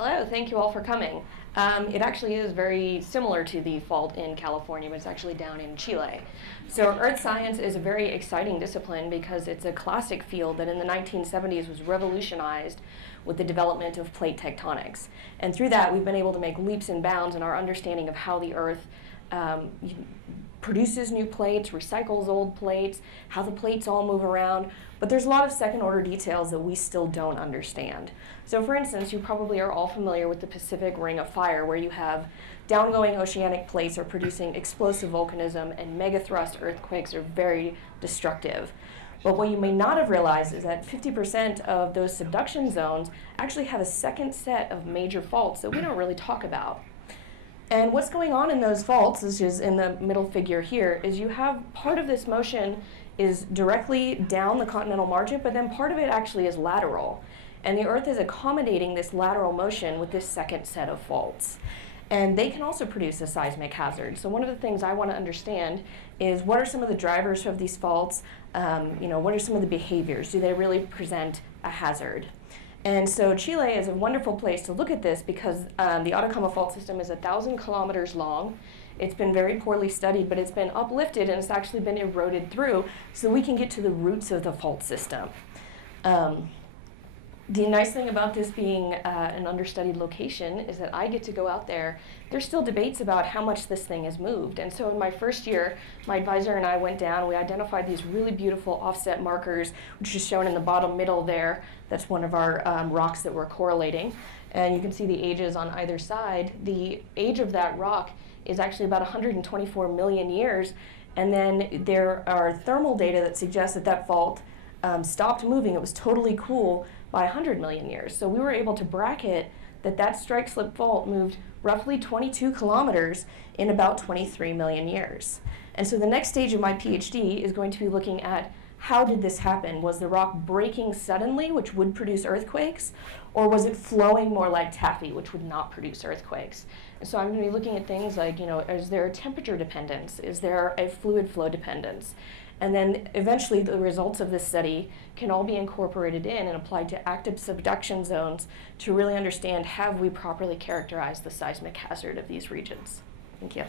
Hello, thank you all for coming. It actually is very similar to the fault in California, but it's actually down in Chile. So earth science is a very exciting discipline because it's a classic field that in the 1970s was revolutionized with the development of plate tectonics. And through that, we've been able to make leaps and bounds in our understanding of how the earth produces new plates, recycles old plates, how the plates all move around, but there's a lot of second order details that we still don't understand. So for instance, you probably are all familiar with the Pacific Ring of Fire, where you have downgoing oceanic plates are producing explosive volcanism, and megathrust earthquakes are very destructive. But what you may not have realized is that 50% of those subduction zones actually have a second set of major faults that we don't really talk about. And what's going on in those faults, which is in the middle figure here, is you have part of this motion is directly down the continental margin, but then part of it actually is lateral. And the Earth is accommodating this lateral motion with this second set of faults. And they can also produce a seismic hazard. So one of the things I want to understand is what are some of the drivers of these faults? What are some of the behaviors? Do they really present a hazard? And so Chile is a wonderful place to look at this because the Atacama fault system is 1,000 kilometers long. It's been very poorly studied, but it's been uplifted and it's actually been eroded through so we can get to the roots of the fault system. The nice thing about this being an understudied location is that I get to go out there. There's still debates about how much this thing has moved. And so in my first year, my advisor and I went down. We identified these really beautiful offset markers, which is shown in the bottom middle there. That's one of our rocks that we're correlating. And you can see the ages on either side. The age of that rock is actually about 124 million years. And then there are thermal data that suggests that that fault stopped moving. It was totally cool by 100 million years. So we were able to bracket that that strike-slip fault moved roughly 22 kilometers in about 23 million years. And so the next stage of my PhD is going to be looking at how did this happen? Was the rock breaking suddenly, which would produce earthquakes, or was it flowing more like taffy, which would not produce earthquakes? And so I'm going to be looking at things like, is there a temperature dependence? Is there a fluid flow dependence? And then eventually the results of this study can all be incorporated in and applied to active subduction zones to really understand, have we properly characterized the seismic hazard of these regions? Thank you.